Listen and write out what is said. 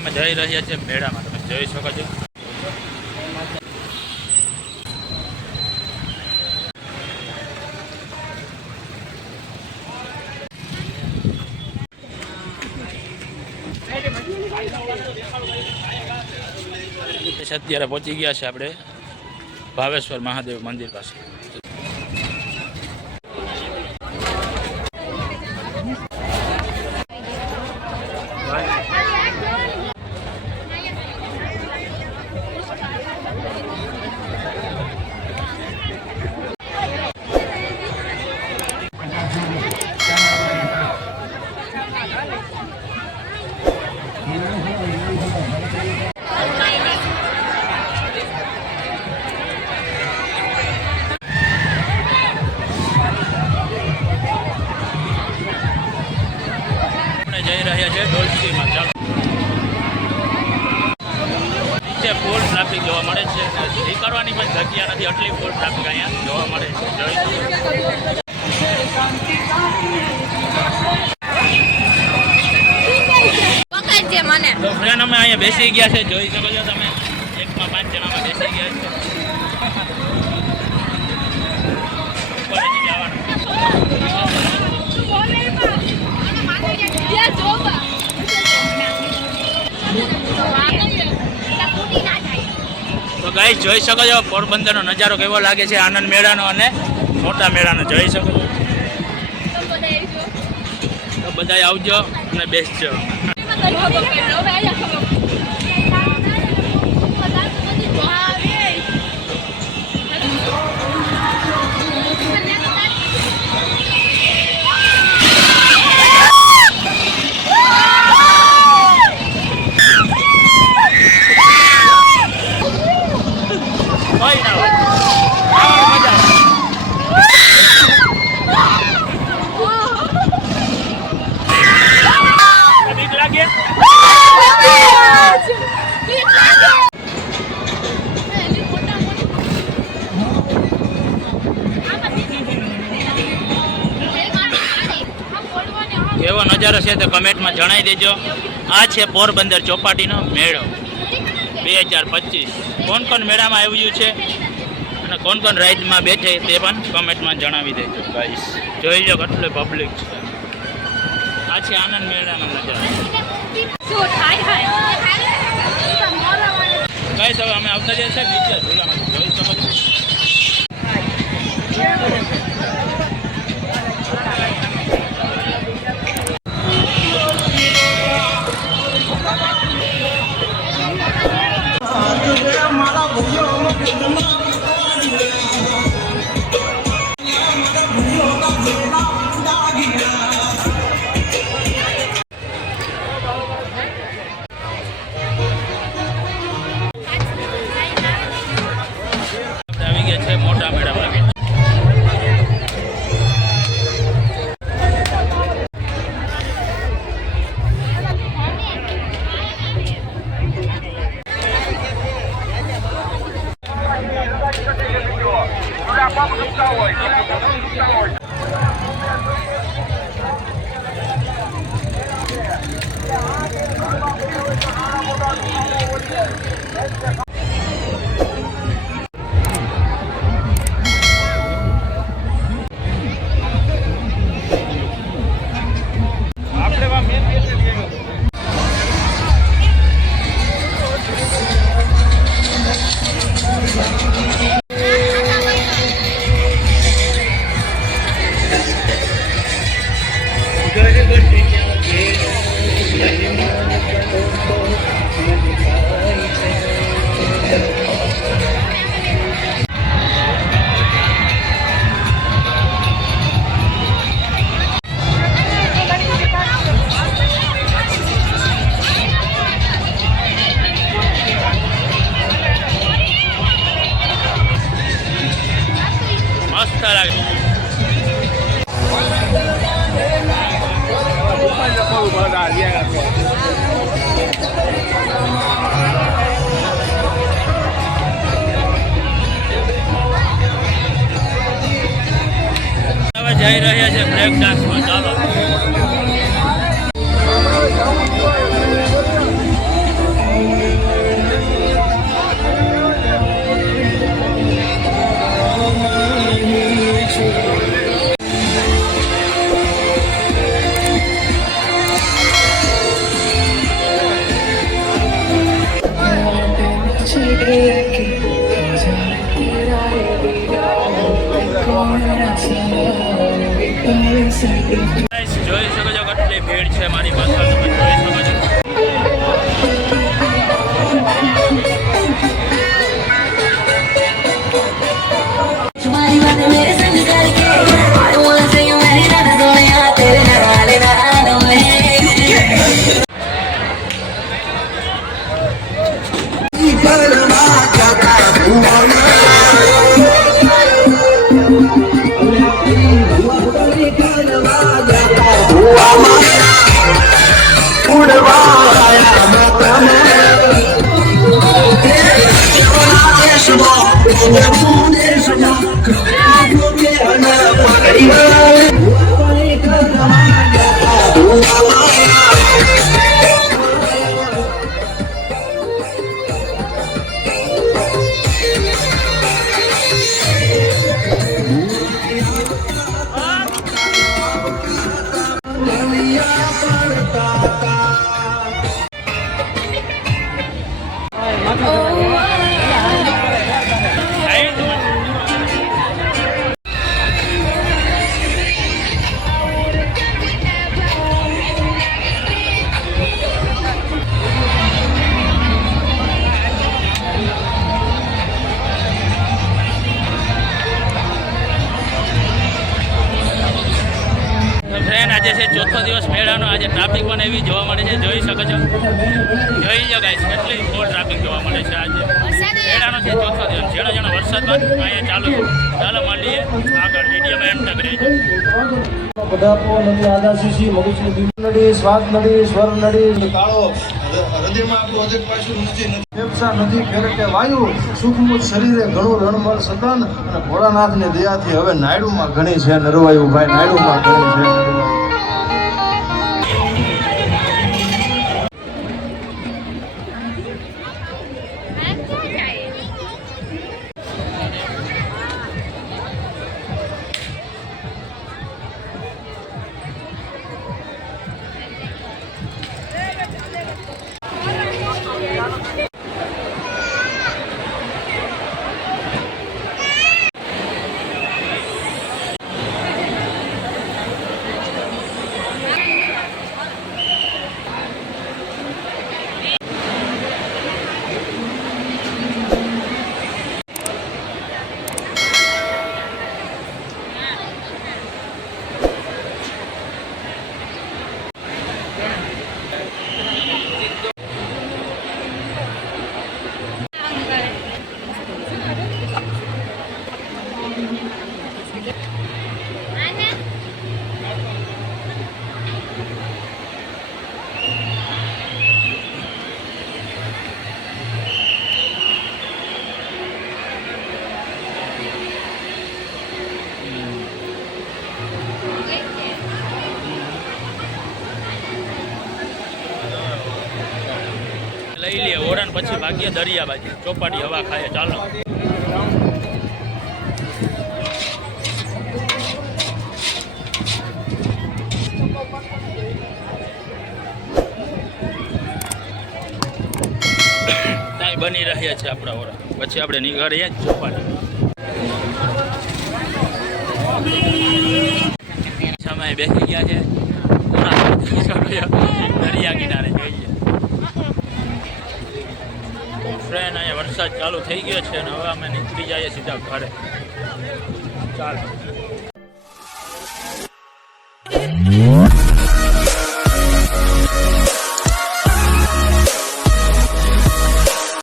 અમે જઈ રહ્યા છીએ મેળામાં, તમે જોઈ શકો છો. અત્યારે પહોંચી ગયા છે આપણે ભાવેશ્વર મહાદેવ મંદિર પાસે. જઈ રહ્યા છે ડોલસીમાં. ચાલો, નીચે ફૂલ ટ્રાફિક જોવા મળે છે. નીકળવાની પણ જગ્યા નથી, આટલી ફૂલ ટ્રાફિક અહીંયા જોવા મળે છે. તો ફ્રેન્ડ અમે અહીંયા બેસી ગયા છે, જોઈ શકો છો તમે. એકમાં 5 જણામાં બેસી ગયા છે. તો ગાઈસ જોઈ શકો છો પોરબંદરનો નજારો કેવો લાગે છે, આનંદ મેળાનો અને મોટા મેળાનો. જોઈ શકો છો. તો બધા આવજો અને બેસજો. કેવો નજારો છે તો કમેન્ટમાં જણાવી દેજો. આ છે પોરબંદર ચોપાટીનો મેળો 2025. કોણ કોણ મેળામાં આવ્યું છે અને કોણ કોણ રાઇડમાં બેઠે તે પણ કમેન્ટમાં જણાવી દેજો ગાઈસ. જોઈ લો કેટલું પબ્લિક છે. આ છે આનંદ મેળાનો નજારો. ગાઈસ હવે અમે આવતા જઈએ છીએ નીચે ઝૂલામાં. જોઈ શકો છો. આવી ગયા છે મોટા મેળામાં. મસ્ત લાગે. હવે જઈ રહ્યા છે બ્રેક ડાન્સમાં. ચાલો Guys, જોઈ શકો છો કેટલી ભીડ છે મારી પાછળ, તમે જોઈ શકો છો. तुम्हारी बातें मेरे संग करके I wanna say you मेरी रात सोनिया तेरे घर वाले नाराज हुए ફ્રેન્ડ, આજે છે ચોથો દિવસ મેળાનો. આજે ટ્રાફિક પણ એવી જોવા મળે છે, જોઈ શકો છો. જોઈ લો ગાઈસ, કેટલી ફૂલ ટ્રાફિક જોવા મળે છે આજે. મેળાનો છે ચોથો દિવસ. જેનો જેનો વરસાદમાં અહીંયા ચાલુ છે. ચાલો મળીએ આગળ વિડીયોમાં એમ તક રહેજો. પદાર્થો નદી આદાશીશી મગજની દીપ નડી શ્વાસ નડી સ્વર નડી કાળો હૃદયમાં આપણું અધક પાછું નથી ફેફસા નદી ફેરકે વાયુ સુખમુખ શરીરે ઘણું રણમળ સદન અને ભોળાનાથની દયાથી હવે નાયડુમાં ઘણી છે નરવાયું ભાઈ નાયડુમાં ઘણી છે નરવાયું. લઈ લઈએ ઓરાન, પછી ભાગીએ દરિયા બાજુ. ચોપાટી હવા ખાઈએ. ચાલો. ત્યાં બની રહ્યા છે આપણા ઓરા, પછી આપણે નીકળીએ જ ચોપાટી. સમય બેસી ગયા છે દરિયા કિનારે. જોઈએ ફ્રેન્ડ, અહીંયા વરસાદ ચાલુ થઈ ગયો છે અને હવે અમે નીકળી જઈએ સીધા ઘરે. ચાલો.